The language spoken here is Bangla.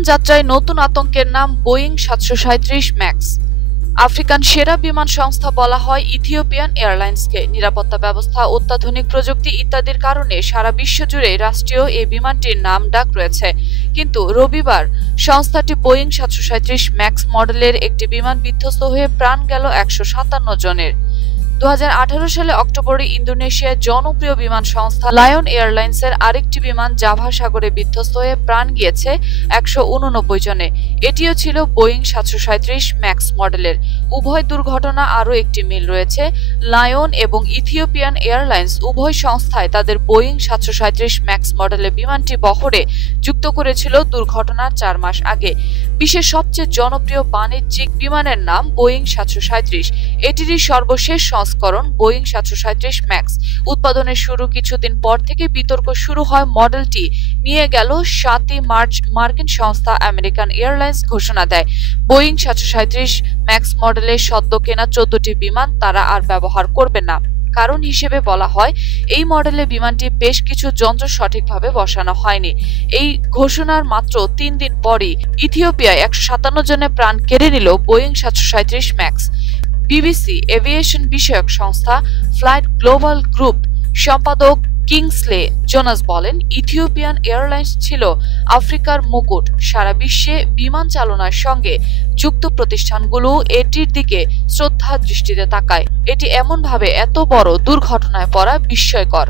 যাত্রায় নতুন আতঙ্কের নাম বোয়িং সাতশো ম্যাক্স। আফ্রিকান সেরা বিমান সংস্থা বলা হয় ইথিওপিয়ান এয়ারলাইন্সকে। নিরাপত্তা ব্যবস্থা, অত্যাধুনিক প্রযুক্তি ইত্যাদির কারণে সারা বিশ্ব জুড়ে রাষ্ট্রীয় এই বিমানটির নাম ডাক রয়েছে। কিন্তু রবিবার সংস্থাটি বোয়িং সাতশো ম্যাক্স মডেলের একটি বিমান বিধ্বস্ত হয়ে প্রাণ গেল একশো সাতান্ন জনের। দু হাজার আঠারো সালে অক্টোবরে ইন্দোনেশিয়ার জনপ্রিয় বিমান সংস্থা লায়ন এয়ারলাইন্সের আরেকটি বিমান জাভা সাগরে বিধ্বস্ত হয়ে প্রাণ গিয়েছে একশো উননব্বই জনে। এটিও ছিল বোয়িং সাতশো ম্যাক্স মডেলের। উভয় দুর্ঘটনা আরও একটি মিল রয়েছে। লায়ন এবং ইথিওপিয়ান এয়ারলাইন্স উভয় সংস্থায় তাদের বোয়িং সাতশো ম্যাক্স মডেলের বিমানটি বহরে যুক্ত করেছিল দুর্ঘটনার চার মাস আগে। বিশ্বের সবচেয়ে জনপ্রিয় বাণিজ্যিক বিমানের নাম বোয়িং সাতশো সাঁত্রিশ এটিরই সর্বশেষ সংস্করণ বোয়িং সাতশো সাঁত্রিশ ম্যাক্স। উৎপাদনের শুরু কিছুদিন পর থেকে বিতর্ক শুরু হয় মডেলটি। নিয়ে গেল সাতই মার্চ মার্কিন সংস্থা আমেরিকান এয়ারলাইন্স ঘোষণা দেয়। বোয়িং সাতশো সাঁত্রিশ ম্যাক্স মডেলের সদ্য কেনা চোদ্দটি বিমান তারা আর ব্যবহার করবে না। কারণ হিসেবে বলা হয়, এই মডেলে বিমানটি বেশ কিছু যন্ত্র সঠিকভাবে বসানো হয়নি। এই ঘোষণার মাত্র তিন দিন পরই ইথিওপিয়ায় একশো সাতান্ন জনের প্রাণ কেড়ে নিল বোয়িং সাতশো সাঁত্রিশ ম্যাক্স। বিবিসি এভিয়েশন বিষয়ক সংস্থা ফ্লাইট গ্লোবাল গ্রুপ সম্পাদক কিংসলে জোনাস বলেন, ইথিওপিয়ান এয়ারলাইন্স ছিল আফ্রিকার মুকুট। সারা বিশ্বে বিমান চালনার সঙ্গে যুক্ত প্রতিষ্ঠানগুলো এটির দিকে শ্রদ্ধা দৃষ্টিতে তাকায়। এটি এমনভাবে এত বড় দুর্ঘটনায় পড়া বিস্ময়কর।